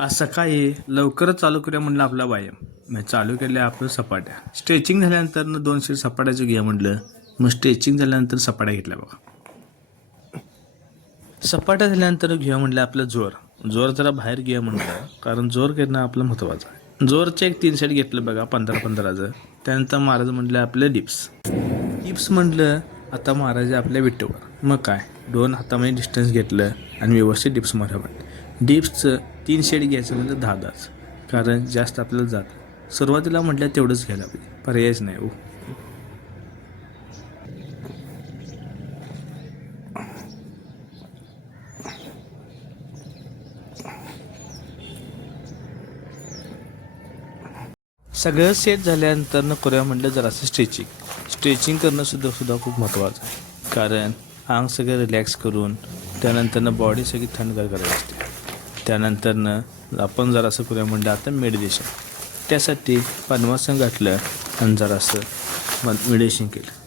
आज सकाळी लवकरच चालू करूया म्हणलं आपला व्यायाम. मग चालू केलं आपलं सपाट्या. स्ट्रेचिंग झाल्यानंतर 200 सपाट्याचं घ्या म्हटलं. मग स्ट्रेचिंग झाल्यानंतर सपाट्या घेतल्या बघा. सपाट्या झाल्यानंतर घेऊया म्हटलं आपलं जोर जरा बाहेर घेऊया म्हटलं, कारण जोर करणं आपलं महत्त्वाचं आहे. जोरचे एक 3 सेट घेतलं बघा 15-15चं. त्यानंतर महाराज म्हटलं आपलं डिप्स म्हटलं आता महाराज आपल्या विटेवर. मग काय 2 हातामध्ये डिस्टन्स घेतलं आणि व्यवस्थित डिप्स मारा म्हटलं. डिप्सचं 3 सेट घ्यायचं म्हणजे 10-10, कारण जास्त आपल्याला जात सुरुवातीला म्हटलं तेवढंच घ्यायला पाहिजे, पर्यायच नाही हो. सगळं सेट झाल्यानंतर करूया म्हटलं जरासं स्ट्रेचिंग करणं सुद्धा खूप महत्त्वाचं आहे, कारण अंग सगळं रिलॅक्स करून त्यानंतरनं बॉडी सगळी थंडगार करायची असते. त्यानंतरनं आपण जरासं करूया म्हटलं आता मेडिटेशन. त्यासाठी पद्मासन घातलं आणि जरासं मेडिटेशन केलं.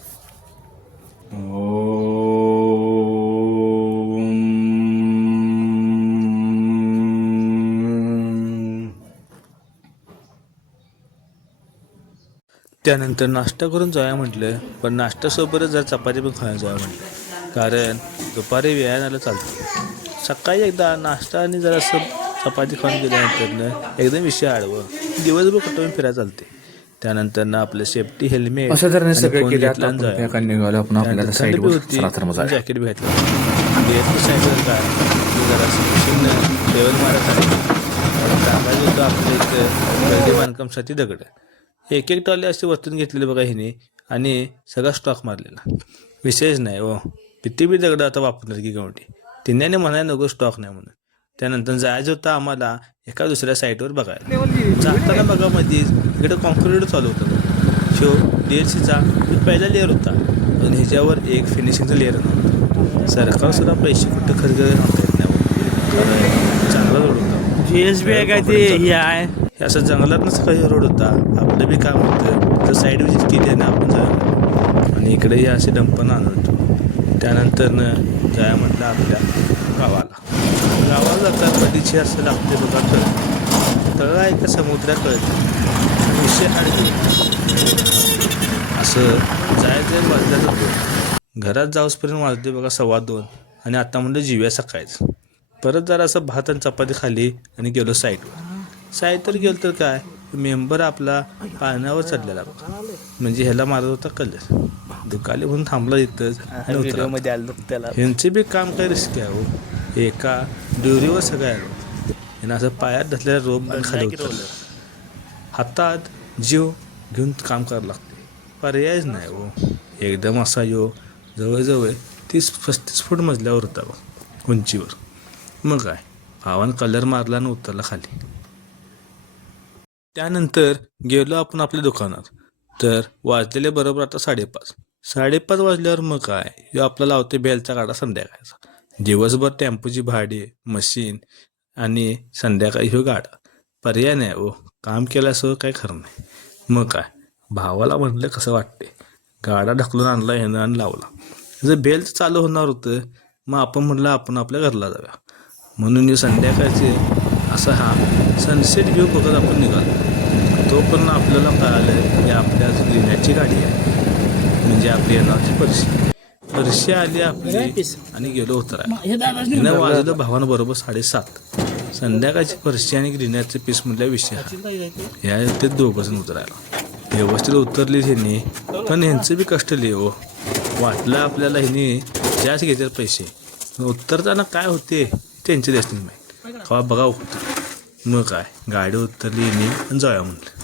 त्यानंतर नाश्ता करून जाऊया म्हटलं, पण नाश्त्यासोबतच जर चपाती पण खायला जाऊया म्हटलं, कारण दुपारी व्यायामाला चालतं. सकाळी एकदा नाश्ता आणि जरासं चपाती खाऊन गेल्यानंतर एकदम विषय आडवं दिवसभर कुठं फिरायला चालते. त्यानंतर आपलं सेफ्टी हेल्मेट असं तर सगळं केलं. घेतला आपण आपल्याला साईडवर जॅकेट बी घातलं. साईडवर काय जरासं लेवल मारत आहे. टाकायचं होतं आपल्या इथं गर्दी बांधकामसाठी दगड. एक टॉले असे वस्तून घेतलेले बघा हिने, आणि सगळा स्टॉक मारलेला. विशेष नाही हो, किती बी दगड आता वापरणार की गवटी. तिन्याने म्हणाय नको स्टॉक नाही म्हणून. त्यानंतर जायचं होतं आम्हाला एका दुसऱ्या साईटवर बघायला. जाताना बघा मध्ये इकडे कॉन्क्रीट चालू होतं. शो DLCचा पहिला लेअर होता आणि ह्याच्यावर एक फिनिशिंगचा लेअर नव्हता. सरकारसुद्धा पैसे कुठं खर्च नव्हता येत नाही. चांगला रोड होता. GSB आहे काय ते हे आहे असं जंगलातनंच काही रोड होता. आपलं बी काम होतं तर साईड विजिट केली आणि आपण जायला, आणि इकडेही असे डंपन आणत होतो. त्यानंतरनं जाया म्हटलं आपल्या गावाला जाता नदीची असं लागते बघा तळ आहे का समुद्रात कळत विषय अडके. असं जायचं वाजल्या जातो. घरात जाऊसपर्यंत वाजते बघा 2:15, आणि आता म्हणलं जिव्या सकाळीच. परत जरा असं भात आणि चपाती खाली आणि गेलो साईडवर गेलो तर काय मेंबर आपला पाण्यावर चढलेला बघा, म्हणजे ह्याला मारत होता कलर. दुकाले म्हणून थांबला इथंच. व्हिडिओमध्ये आलो त्याला. ह्यांचे बी काम काय रिस्क आहे हो. एका दोरीवर सगळं आहे. ह्यांना असं पायात धसलेला रोप खाली उतरलं. हातात जीव घेऊन काम करावं लागते, पर्यायच नाही हो. एकदम असा जवळजवळ 30-35 फूट मजल्यावर होता बघ उंचीवर. मग काय भावानं कलर मारला आणि उतरला खाली. त्यानंतर गेलो आपण आपल्या दुकानात. तर वाजलेले बरोबर आता 5:30 वाजल्यावर मग काय ह्यो आपला लावते बेलचा गाडा संध्याकाळचा. दिवसभर टेम्पोची भाडे, मशीन आणि संध्याकाळी ह्यो गाडा. पर्याय नाही हो, काम केल्यासह काय खरं नाही. मग काय भावाला म्हटलं कसं वाटते, गाडा ढकलून आणला ह्यानं आणि लावला. जर बेलचं चालू होणार होतं मग आपण म्हटलं आपण आपल्या घरला जाऊया. म्हणून संध्याकाळचे असा हा सनसेट व्ह्यू बघत आपण निघालो. तोपर्यंत आपल्याला कळालं की आपल्या लिहिण्याची गाडी आहे, म्हणजे आपली येणारची परशी आली आपली, आणि गेलो उतरायला. हिनं वाजलं भावानं बरोबर 7:30. संध्याकाळची परशी आणि ग्रीनरचे पीस म्हटल्या विषय ह्या ते दोघंजण उतरायला. व्यवस्थित उतरली ह्यांनी, पण ह्यांचं बी कष्ट लिहि हो. वाटलं आपल्याला ह्यांनी जास्त घेतात पैसे, उतरताना काय होते त्यांचे देश नाही माहीत. बघा होतं. मग काय गाडी उतरली आणि जाऊया म्हटलं.